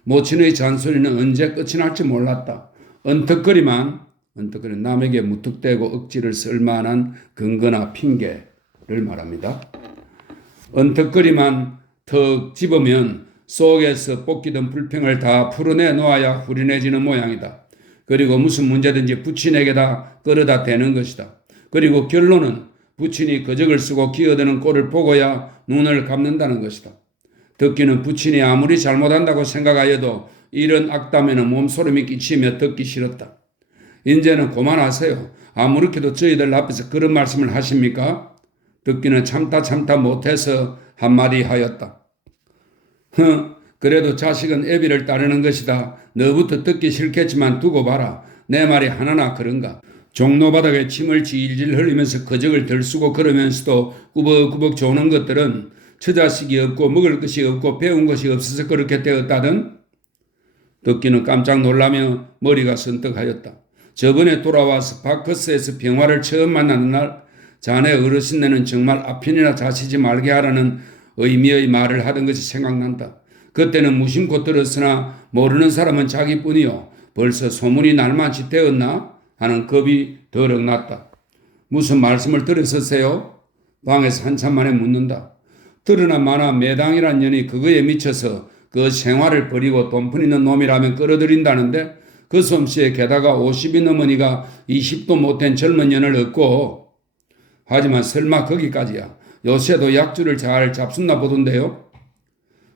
모친의 잔소리는 언제 끝이 날지 몰랐다. 언덕거리만 남에게 무턱대고 억지를 쓸 만한 근거나 핑계를 말합니다. 언덕거리만 턱 집으면 속에서 뽑기던 불평을 다 풀어내 놓아야 후련해지는 모양이다. 그리고 무슨 문제든지 부친에게다 끌어다 대는 것이다. 그리고 결론은 부친이 거적을 쓰고 기어드는 꼴을 보고야 눈을 감는다는 것이다. 덕기는 부친이 아무리 잘못한다고 생각하여도 이런 악담에는 몸소름이 끼치며 듣기 싫었다. 이제는 그만하세요. 아무렇게도 저희들 앞에서 그런 말씀을 하십니까? 덕기는 참다 못해서 한마디 하였다. 그래도 자식은 애비를 따르는 것이다. 너부터 듣기 싫겠지만 두고 봐라. 내 말이 하나나 그런가. 종로 바닥에 침을 질질 흘리면서 거적을 들쓰고 그러면서도 꾸벅꾸벅 조는 것들은 처자식이 없고 먹을 것이 없고 배운 것이 없어서 그렇게 되었다던. 듣기는 깜짝 놀라며 머리가 선떡하였다. 저번에 돌아와서 바커스에서 병화를 처음 만나는 날 자네 어르신네는 정말 앞편이나 자시지 말게 하라는 의미의 말을 하던 것이 생각난다. 그때는 무심코 들었으나 모르는 사람은 자기뿐이요. 벌써 소문이 날만치 되었나 하는 겁이 더럭 났다. 무슨 말씀을 들었었어요? 방에서 한참 만에 묻는다. 들으나 마나 매당이란 년이 그거에 미쳐서 그 생활을 버리고 돈푼이는 놈이라면 끌어들인다는데 그 솜씨에 게다가 50이 넘으니가 20도 못된 젊은 년을 얻고. 하지만 설마 거기까지야. 요새도 약주를 잘 잡숫나 보던데요.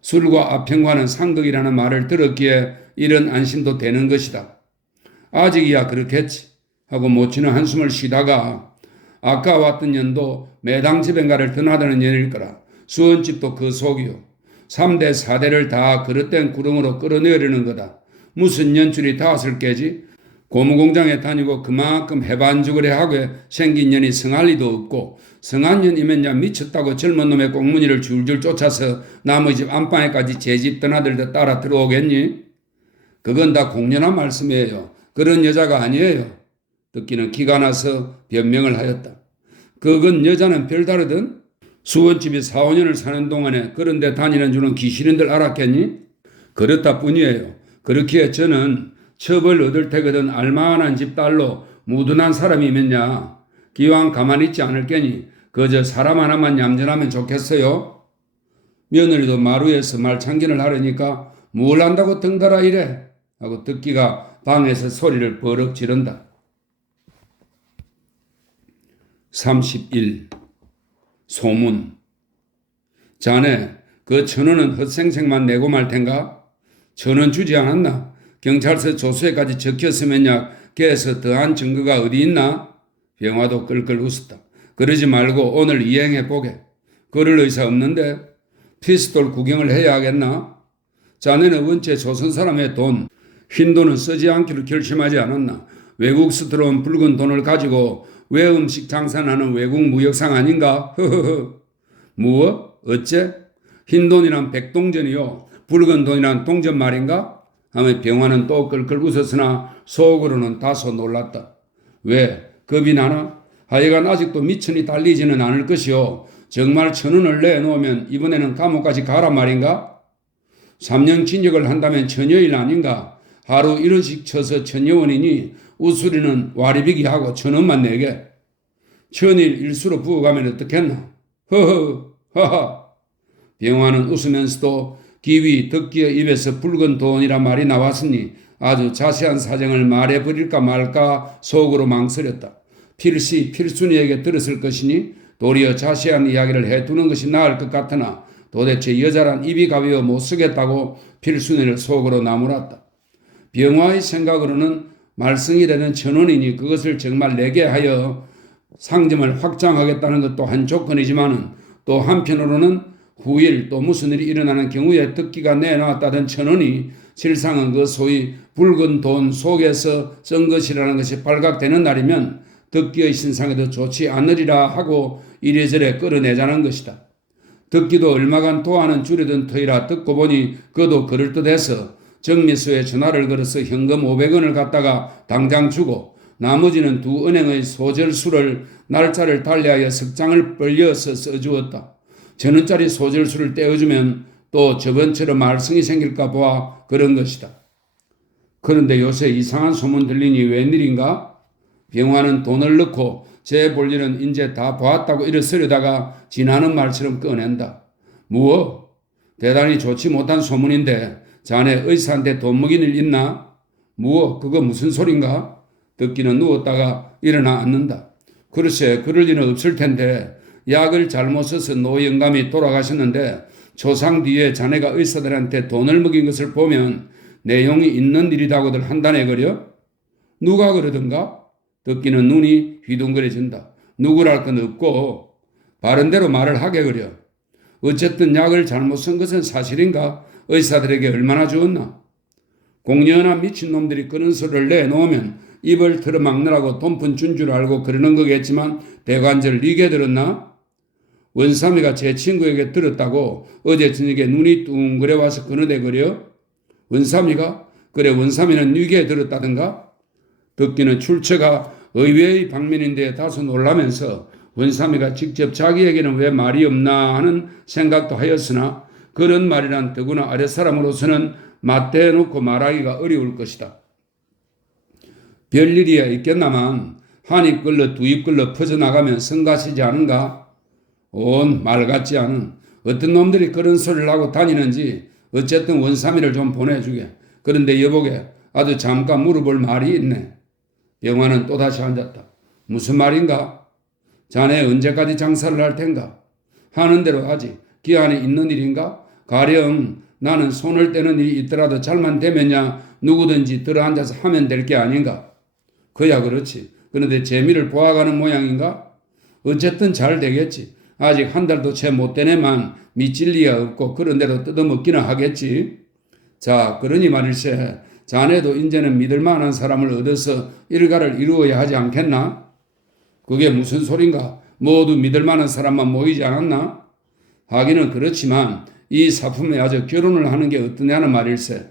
술과 아평과는 상극이라는 말을 들었기에 이런 안심도 되는 것이다. 아직이야 그렇겠지 하고 모치는 한숨을 쉬다가 아까 왔던 년도 매당 집엔가를 드나드는 년일 거라. 수원집도 그 속이요. 3대 4대를 다 그릇된 구렁으로 끌어내려는 거다. 무슨 연줄이 닿았을 게지. 고무공장에 다니고 그만큼 해반죽을 하게 생긴 년이 성할 리도 없고 성한 년이면야 미쳤다고 젊은 놈의 꽁무니를 줄줄 쫓아서 남의 집 안방에까지 제 집 떠나들듯 따라 들어오겠니? 그건 다 공연한 말씀이에요. 그런 여자가 아니에요. 듣기는 기가 나서 변명을 하였다. 그건 여자는 별다르든 수원집이 4, 5년을 사는 동안에 그런 데 다니는 줄은 귀신인들 알았겠니? 그렇다 뿐이에요. 그렇기에 저는 첩을 얻을 테거든 알만한 집 딸로 무둔한 사람이면야 기왕 가만히 있지 않을 게니 그저 사람 하나만 얌전하면 좋겠어요. 며느리도 마루에서 말참견을 하려니까 뭘 한다고 등달아 이래 하고 듣기가 방에서 소리를 버럭 지른다. 31. 소문. 자네 그 1,000원은 헛생생만 내고 말 텐가? 1,000원 주지 않았나? 경찰서 조서에까지 적혔으면야 걔에서 더한 증거가 어디 있나? 병화도 끌끌 웃었다. 그러지 말고 오늘 이행해보게. 그럴 의사 없는데 피스톨 구경을 해야 하겠나? 자네는 원체 조선 사람의 돈, 흰 돈은 쓰지 않기로 결심하지 않았나? 외국서 들어온 붉은 돈을 가지고 왜 음식 장사하는 외국 무역상 아닌가? 허허허. 무엇? 어째? 흰 돈이란 백동전이요. 붉은 돈이란 동전 말인가? 하며 병화는 또 끌끌 웃었으나 속으로는 다소 놀랐다. 왜? 겁이 나나? 하여간 아직도 미천이 달리지는 않을 것이요. 정말 1,000원을 내놓으면 이번에는 감옥까지 가란 말인가? 3년 징역을 한다면 천여일 아닌가? 하루 1원씩 쳐서 1,000여원이니 우수리는 와리비기 하고 1,000원만 내게. 1,000일 일수로 부어가면 어떻겠나? 허허 하하. 병화는 웃으면서도 기위 듣기의 입에서 붉은 돈이란 말이 나왔으니 아주 자세한 사정을 말해버릴까 말까 속으로 망설였다. 필시 필순이에게 들었을 것이니 도리어 자세한 이야기를 해두는 것이 나을 것 같으나 도대체 여자란 입이 가벼워 못 쓰겠다고 필순이를 속으로 나무랐다. 병화의 생각으로는 말썽이라는 1,000원이니 그것을 정말 내게 하여 상점을 확장하겠다는 것도 한 조건이지만은 또 한편으로는 후일 또 무슨 일이 일어나는 경우에 듣기가 내놨다던 1,000원이 실상은 그 소위 붉은 돈 속에서 쓴 것이라는 것이 발각되는 날이면 듣기의 신상에도 좋지 않으리라 하고 이래저래 끌어내자는 것이다. 듣기도 얼마간 도하는 줄이던 터이라 듣고 보니 그도 그럴듯해서 정미수에 전화를 걸어서 현금 500원을 갖다가 당장 주고 나머지는 두 은행의 소절수를 날짜를 달리하여 석장을 벌려서 써주었다. 1,000원짜리 소절수를 떼어주면 또 저번처럼 말썽이 생길까 보아 그런 것이다. 그런데 요새 이상한 소문 들리니 웬일인가? 병화는 돈을 넣고 제 볼일은 이제 다 보았다고 일어서려다가 지나는 말처럼 꺼낸다. 무엇? 대단히 좋지 못한 소문인데 자네 의사한테 돈 먹인 일 있나? 무엇? 그거 무슨 소린가? 듣기는 누웠다가 일어나 앉는다. 글쎄 그럴 리는 없을 텐데 약을 잘못 써서 노 영감이 돌아가셨는데 조상 뒤에 자네가 의사들한테 돈을 먹인 것을 보면 내용이 있는 일이라고들 한다네거려? 누가 그러던가? 듣기는 눈이 휘둥그레진다. 누구랄 건 없고 바른대로 말을 하게 그려. 어쨌든 약을 잘못 쓴 것은 사실인가? 의사들에게 얼마나 주었나? 공연한 미친놈들이 그런 소리를 내놓으면 입을 틀어막느라고 돈푼 준 줄 알고 그러는 거겠지만 대관절 네게 들었나? 원삼이가 제 친구에게 들었다고 어제 저녁에 눈이 뚱그레 와서 그느대거려? 원삼이가? 그래 원삼이는 네게 들었다든가? 듣기는 출처가 의외의 방면인데 다소 놀라면서 원삼이가 직접 자기에게는 왜 말이 없나 하는 생각도 하였으나 그런 말이란 더구나 아랫사람으로서는 맞대놓고 말하기가 어려울 것이다. 별일이야 있겠나만 한 입 걸러 두 입 걸러 퍼져나가면 성가시지 않은가? 온 말 같지 않은 어떤 놈들이 그런 소리를 하고 다니는지 어쨌든 원삼이를 좀 보내주게. 그런데 여보게 아주 잠깐 물어볼 말이 있네. 영화는 또다시 앉았다. 무슨 말인가? 자네 언제까지 장사를 할 텐가? 하는 대로 하지. 기한이 있는 일인가? 가령 나는 손을 떼는 일이 있더라도 잘만 되면야 누구든지 들어앉아서 하면 될 게 아닌가? 그야 그렇지. 그런데 재미를 보아가는 모양인가? 어쨌든 잘 되겠지. 아직 한 달도 채 못 되네만 미칠 리가 없고 그런 대로 뜯어먹기는 하겠지. 자, 그러니 말일세 자네도 이제는 믿을 만한 사람을 얻어서 일가를 이루어야 하지 않겠나? 그게 무슨 소린가? 모두 믿을 만한 사람만 모이지 않았나? 하기는 그렇지만 이 사품에 아주 결혼을 하는 게 어떠냐는 말일세.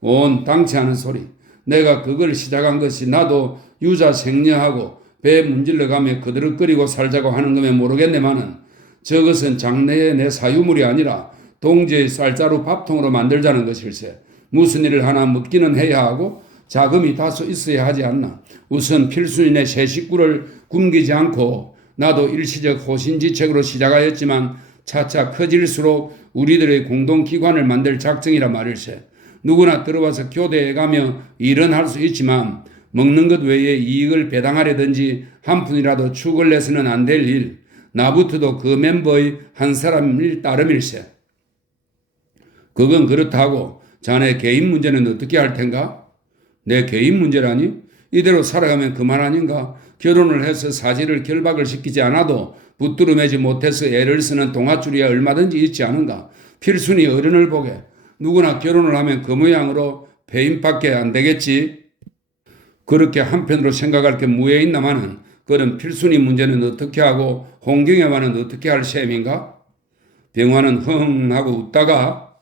온 당치 않은 소리. 내가 그걸 시작한 것이 나도 유자 생녀하고 배 문질러 가며 그드럭거리고 살자고 하는 거면 모르겠네마는 저것은 장래의 내 사유물이 아니라 동지의 쌀자루 밥통으로 만들자는 것일세. 무슨 일을 하나 먹기는 해야 하고 자금이 다소 있어야 하지 않나. 우선 필수인의 새 식구를 굶기지 않고 나도 일시적 호신지책으로 시작하였지만 차차 커질수록 우리들의 공동기관을 만들 작정이라 말일세. 누구나 들어와서 교대해 가며 일은 할 수 있지만 먹는 것 외에 이익을 배당하려든지 한 푼이라도 축을 내서는 안 될 일, 나부터도 그 멤버의 한 사람일 따름일세. 그건 그렇다고 자네 개인 문제는 어떻게 할 텐가? 내 개인 문제라니? 이대로 살아가면 그만 아닌가? 결혼을 해서 사지를 결박을 시키지 않아도 붙들어매지 못해서 애를 쓰는 동아줄이야 얼마든지 있지 않은가? 필순이 어른을 보게. 누구나 결혼을 하면 그 모양으로 배임밖에 안 되겠지. 그렇게 한편으로 생각할 게 무에 있나마는 그런 필순이 문제는 어떻게 하고 홍경애와는 어떻게 할 셈인가? 병화는 흥 하고 웃다가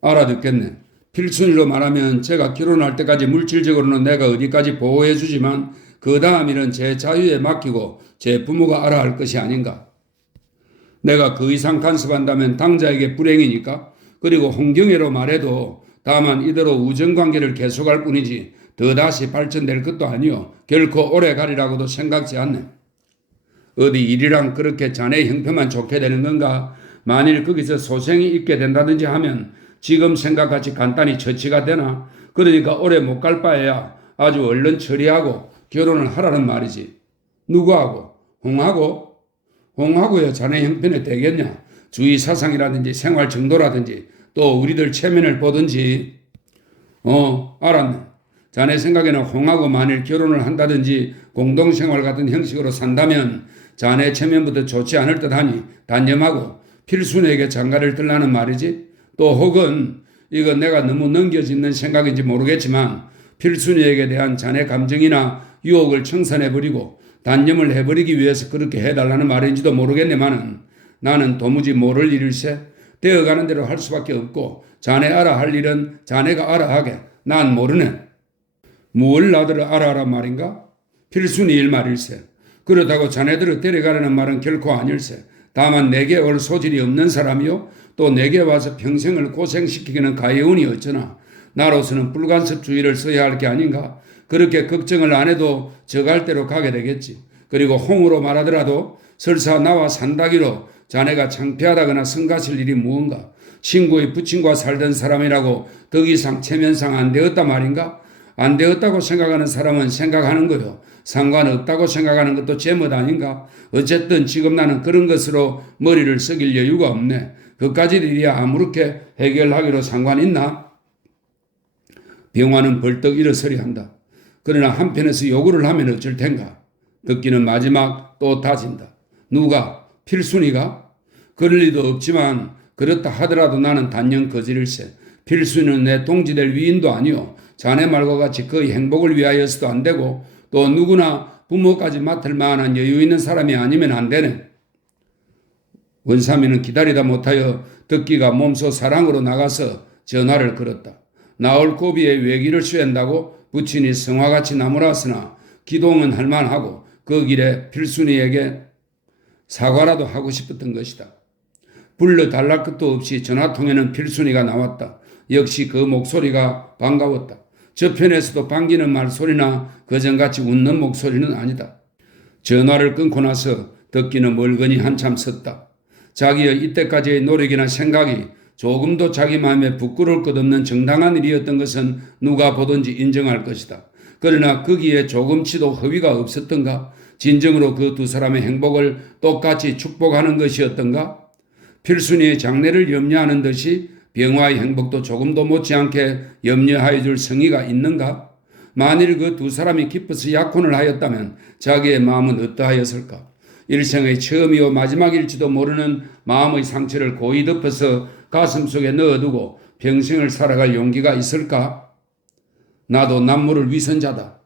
알아듣겠네. 필순이로 말하면 제가 결혼할 때까지 물질적으로는 내가 어디까지 보호해 주지만 그 다음 일은 제 자유에 맡기고 제 부모가 알아 할 것이 아닌가. 내가 그 이상 간섭한다면 당자에게 불행이니까. 그리고 홍경애로 말해도 다만 이대로 우정관계를 계속할 뿐이지 더다시 발전될 것도 아니요. 결코 오래 가리라고도 생각지 않네. 어디 일이랑 그렇게 자네 형편만 좋게 되는 건가? 만일 거기서 소생이 있게 된다든지 하면 지금 생각같이 간단히 처치가 되나? 그러니까 오래 못 갈 바에야 아주 얼른 처리하고 결혼을 하라는 말이지. 누구하고? 홍하고? 홍하고야 자네 형편에 되겠냐? 주의 사상이라든지 생활 정도라든지 또 우리들 체면을 보든지. 알았네. 자네 생각에는 홍하고 만일 결혼을 한다든지 공동생활 같은 형식으로 산다면 자네 체면부터 좋지 않을 듯하니 단념하고 필순에게 장가를 들라는 말이지. 또 혹은 이건 내가 너무 넘겨짓는 생각인지 모르겠지만 필순이에게 대한 자네 감정이나 유혹을 청산해버리고 단념을 해버리기 위해서 그렇게 해달라는 말인지도 모르겠네마는 나는 도무지 모를 일일세. 되어가는 대로 할 수밖에 없고 자네 알아 할 일은 자네가 알아 하게. 난 모르네. 뭘 나더러 알아 하란 말인가? 필순이 일 말일세. 그렇다고 자네들을 데려가라는 말은 결코 아닐세. 다만 내게 올 소질이 없는 사람이요 또 내게 와서 평생을 고생시키기는 가여운이 어쩌나. 나로서는 불간섭주의를 써야 할 게 아닌가. 그렇게 걱정을 안 해도 저갈 대로 가게 되겠지. 그리고 홍으로 말하더라도 설사 나와 산다기로 자네가 창피하다거나 성가실 일이 무언가. 친구의 부친과 살던 사람이라고 더 이상 체면상 안 되었단 말인가? 안 되었다고 생각하는 사람은 생각하는 거요. 상관없다고 생각하는 것도 제멋 아닌가? 어쨌든 지금 나는 그런 것으로 머리를 썩일 여유가 없네. 그까짓 일이야 아무렇게 해결하기로 상관 있나? 병화는 벌떡 일어서려 한다. 그러나 한편에서 요구를 하면 어쩔 텐가? 듣기는 마지막 또 다진다. 누가? 필순이가? 그럴 리도 없지만 그렇다 하더라도 나는 단연 거지일세. 필수는 내 동지될 위인도 아니오. 자네 말과 같이 그의 행복을 위하여서도 안 되고 또 누구나 부모까지 맡을 만한 여유 있는 사람이 아니면 안 되네. 원삼이는 기다리다 못하여 덕기가 몸소 사랑으로 나가서 전화를 걸었다. 나올 고비에 외기를 쇠한다고 부친이 성화같이 나무랐으나 기동은 할만하고 그 길에 필순이에게 사과라도 하고 싶었던 것이다. 불러 달랄 것도 없이 전화통에는 필순이가 나왔다. 역시 그 목소리가 반가웠다. 저편에서도 반기는 말소리나 그전같이 웃는 목소리는 아니다. 전화를 끊고 나서 덕기는 멀거니 한참 섰다. 자기의 이때까지의 노력이나 생각이 조금도 자기 마음에 부끄러울 것 없는 정당한 일이었던 것은 누가 보든지 인정할 것이다. 그러나 거기에 조금치도 허위가 없었던가? 진정으로 그 두 사람의 행복을 똑같이 축복하는 것이었던가? 필순이의 장래를 염려하는 듯이 병화의 행복도 조금도 못지않게 염려하여 줄 성의가 있는가? 만일 그 두 사람이 기뻐서 약혼을 하였다면 자기의 마음은 어떠하였을까? 일생의 처음이요 마지막일지도 모르는 마음의 상처를 고이 덮어서 가슴속에 넣어두고 평생을 살아갈 용기가 있을까? 나도 남모를 위선자다.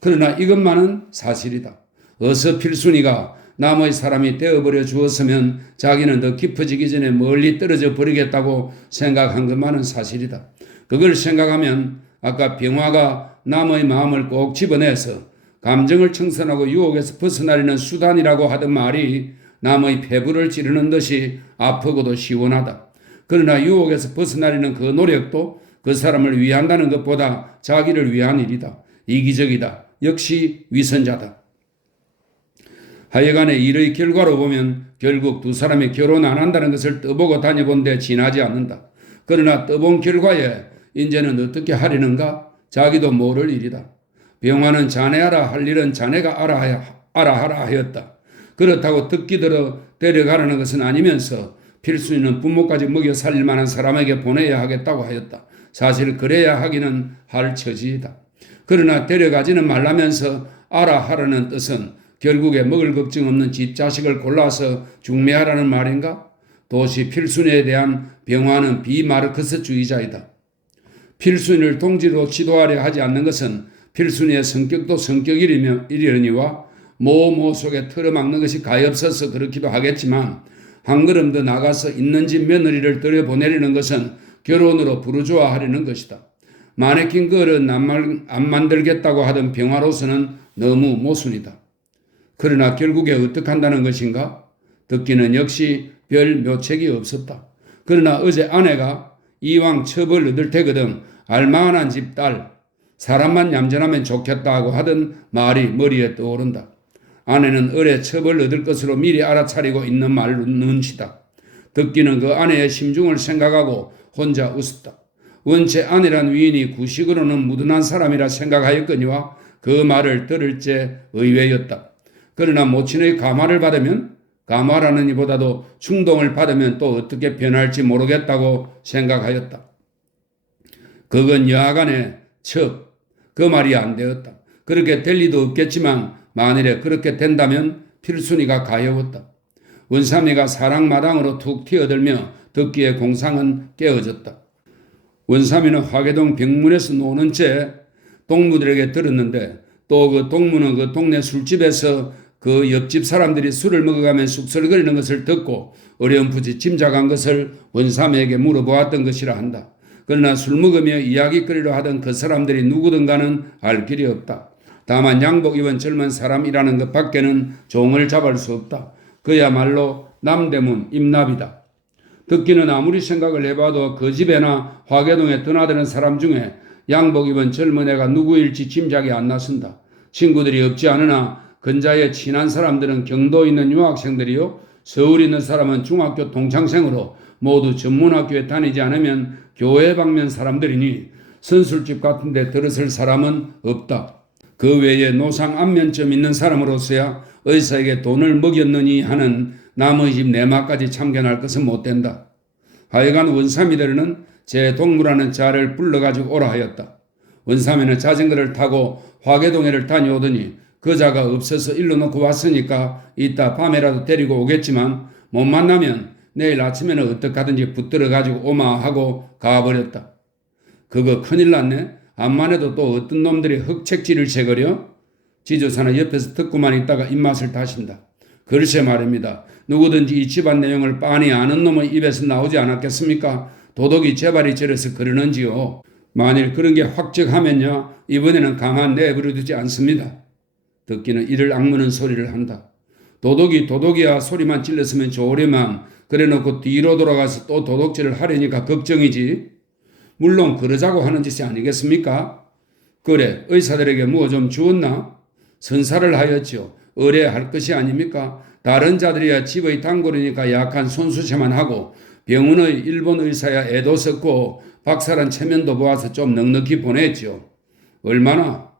그러나 이것만은 사실이다. 어서 필순이가 남의 사람이 되어버려 주었으면 자기는 더 깊어지기 전에 멀리 떨어져 버리겠다고 생각한 것만은 사실이다. 그걸 생각하면 아까 병화가 남의 마음을 꼭 집어내서 감정을 청산하고 유혹에서 벗어나려는 수단이라고 하던 말이 남의 폐부를 찌르는 듯이 아프고도 시원하다. 그러나 유혹에서 벗어나려는 그 노력도 그 사람을 위한다는 것보다 자기를 위한 일이다. 이기적이다. 역시 위선자다. 하여간에 일의 결과로 보면 결국 두 사람이 결혼 안 한다는 것을 떠보고 다녀본 데 지나지 않는다. 그러나 떠본 결과에 이제는 어떻게 하려는가? 자기도 모를 일이다. 병화는 자네하라 할 일은 자네가 알아하라 하였다. 그렇다고 듣기들어 데려가라는 것은 아니면서 필순이는 부모까지 먹여 살릴 만한 사람에게 보내야 하겠다고 하였다. 사실 그래야 하기는 할 처지이다. 그러나 데려가지는 말라면서 알아하라는 뜻은 결국에 먹을 걱정 없는 집 자식을 골라서 중매하라는 말인가? 도시 필순이에 대한 병화는 비마르크스주의자이다. 필순이를 동지로 지도하려 하지 않는 것은 필순이의 성격도 성격이려니와 모모 속에 틀어막는 것이 가엾어서 그렇기도 하겠지만 한 걸음 더 나가서 있는 집 며느리를 들여보내려는 것은 결혼으로 부르주아하려는 것이다. 마네킹 걸은 안 만들겠다고 하던 병화로서는 너무 모순이다. 그러나 결국에 어떻게 한다는 것인가? 듣기는 역시 별 묘책이 없었다. 그러나 어제 아내가 이왕 처벌 얻을 테거든 알만한 집 딸, 사람만 얌전하면 좋겠다고 하던 말이 머리에 떠오른다. 아내는 을에 처벌 얻을 것으로 미리 알아차리고 있는 눈치다. 듣기는 그 아내의 심중을 생각하고 혼자 웃었다. 원체 아내란 위인이 구식으로는 무던한 사람이라 생각하였거니와 그 말을 들을 때 의외였다. 그러나 모친의 감화를 받으면 감화라는 이보다도 충동을 받으면 또 어떻게 변할지 모르겠다고 생각하였다. 그건 여하간의 첩, 그 말이 안 되었다. 그렇게 될 리도 없겠지만 만일에 그렇게 된다면 필순이가 가여웠다. 원삼이가 사랑마당으로 툭 튀어들며 듣기에 공상은 깨어졌다. 원삼이는 화계동 병문에서 노는 채 동무들에게 들었는데 또 그 동무는 그 동네 술집에서 그 옆집 사람들이 술을 먹어가며 쑥설거리는 것을 듣고 어렴풋이 짐작한 것을 원삼이에게 물어보았던 것이라 한다. 그러나 술 먹으며 이야기거리로 하던 그 사람들이 누구든가는 알 길이 없다. 다만 양복 입은 젊은 사람이라는 것 밖에는 종을 잡을 수 없다. 그야말로 남대문 임납이다. 듣기는 아무리 생각을 해봐도 그 집에나 화계동에 드나드는 사람 중에 양복 입은 젊은 애가 누구일지 짐작이 안 나선다. 친구들이 없지 않으나 근자에 친한 사람들은 경도 있는 유학생들이요, 서울 있는 사람은 중학교 동창생으로 모두 전문학교에 다니지 않으면 교회 방면 사람들이니 선술집 같은 데 들었을 사람은 없다. 그 외에 노상 안면점 있는 사람으로서야 의사에게 돈을 먹였느니 하는 남의 집 내막까지 참견할 것은 못 된다. 하여간 원삼이들은 제 동무라는 자를 불러가지고 오라 하였다. 원삼이는 자전거를 타고 화계동에를 다녀오더니 그 자가 없어서 일러 놓고 왔으니까 이따 밤에라도 데리고 오겠지만 못 만나면 내일 아침에는 어떡하든지 붙들어가지고 오마 하고 가버렸다. 그거 큰일 났네. 암만 해도 또 어떤 놈들이 흑책지를 채거려? 지조사는 옆에서 듣고만 있다가 입맛을 다신다. 글쎄 말입니다. 누구든지 이 집안 내용을 빤히 아는 놈의 입에서 나오지 않았겠습니까? 도덕이 재발이 저래서 그러는지요. 만일 그런 게 확적하면요, 이번에는 가만 내버려두지 않습니다. 듣기는 이를 악무는 소리를 한다. 도덕이야 소리만 찔렀으면 좋으려만 그래놓고 뒤로 돌아가서 또 도둑질을 하려니까 걱정이지. 물론 그러자고 하는 짓이 아니겠습니까? 그래, 의사들에게 뭐 좀 주었나? 선사를 하였지요. 의뢰할 것이 아닙니까? 다른 자들이야 집의 단골이니까 약한 손수세만 하고 병원의 일본 의사야 애도 썼고 박사란 체면도 보아서 좀 넉넉히 보냈죠. 얼마나?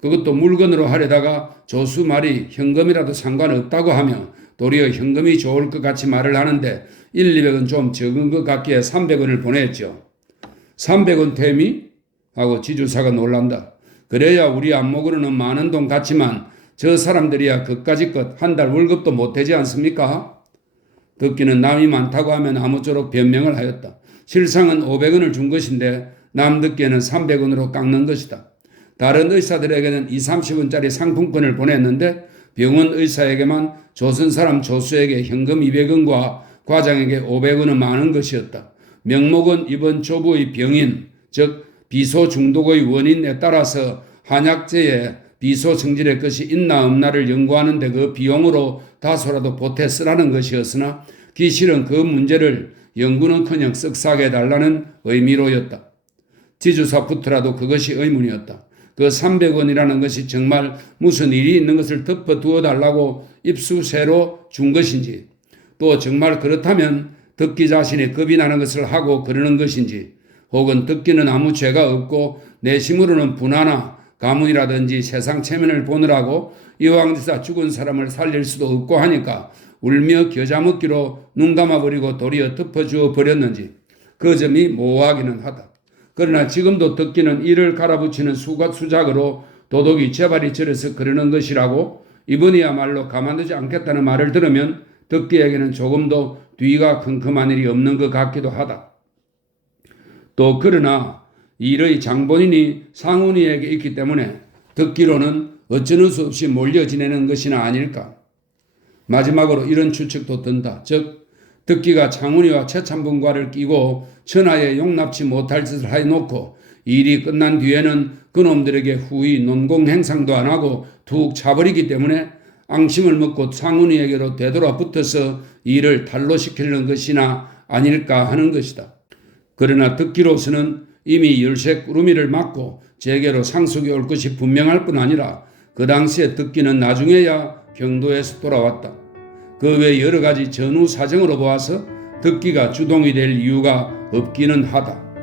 그것도 물건으로 하려다가 조수 말이 현금이라도 상관없다고 하며 도리어 현금이 좋을 것 같이 말을 하는데 200원 좀 적은 것 같기에 300원을 보냈죠. 300원 템이? 하고 지주사가 놀란다. 그래야 우리 안목으로는 많은 돈 같지만 저 사람들이야 그까짓 것 한 달 월급도 못 되지 않습니까? 듣기는 남이 많다고 하면 아무쪼록 변명을 하였다. 실상은 500원을 준 것인데 남 듣기에는 300원으로 깎는 것이다. 다른 의사들에게는 20, 30원짜리 상품권을 보냈는데 병원 의사에게만 조선 사람 조수에게 현금 200원과 과장에게 500원은 많은 것이었다. 명목은 이번 조부의 병인, 즉 비소 중독의 원인에 따라서 한약재에 비소 성질의 것이 있나 없나를 연구하는 데 그 비용으로 다소라도 보태 쓰라는 것이었으나 기실은 그 문제를 연구는커녕 쓱싸게 해달라는 의미로였다. 지주사부터라도 그것이 의문이었다. 그 300원이라는 것이 정말 무슨 일이 있는 것을 덮어두어 달라고 입수세로 준 것인지, 또 정말 그렇다면 듣기 자신이 겁이 나는 것을 하고 그러는 것인지, 혹은 듣기는 아무 죄가 없고 내심으로는 분하나 가문이라든지 세상 체면을 보느라고 이왕지사 죽은 사람을 살릴 수도 없고 하니까 울며 겨자 먹기로 눈 감아버리고 도리어 덮어주어 버렸는지 그 점이 모호하기는 하다. 그러나 지금도 듣기는 이를 갈아붙이는 수작으로 도덕이 재발이 저려서 그러는 것이라고 이번이야말로 가만두지 않겠다는 말을 들으면 듣기에게는 조금도 뒤가 컴컴한 일이 없는 것 같기도 하다. 또 그러나 일의 장본인이 상훈이에게 있기 때문에 듣기로는 어쩌는 수 없이 몰려 지내는 것이나 아닐까. 마지막으로 이런 추측도 든다. 즉 듣기가 장훈이와 최참분과를 끼고 천하에 용납치 못할 짓을 해놓고 일이 끝난 뒤에는 그놈들에게 후히 논공행상도 안 하고 툭 차버리기 때문에 앙심을 먹고 상훈이에게로 되돌아 붙어서 일을 탄로시키려는 것이나 아닐까 하는 것이다. 그러나 듣기로서는 이미 열쇠 꾸러미를 맞고 제게로 상속이 올 것이 분명할 뿐 아니라 그 당시에 듣기는 나중에야 경도에서 돌아왔다. 그 외 여러 가지 전후 사정으로 보아서 듣기가 주동이 될 이유가 없기는 하다.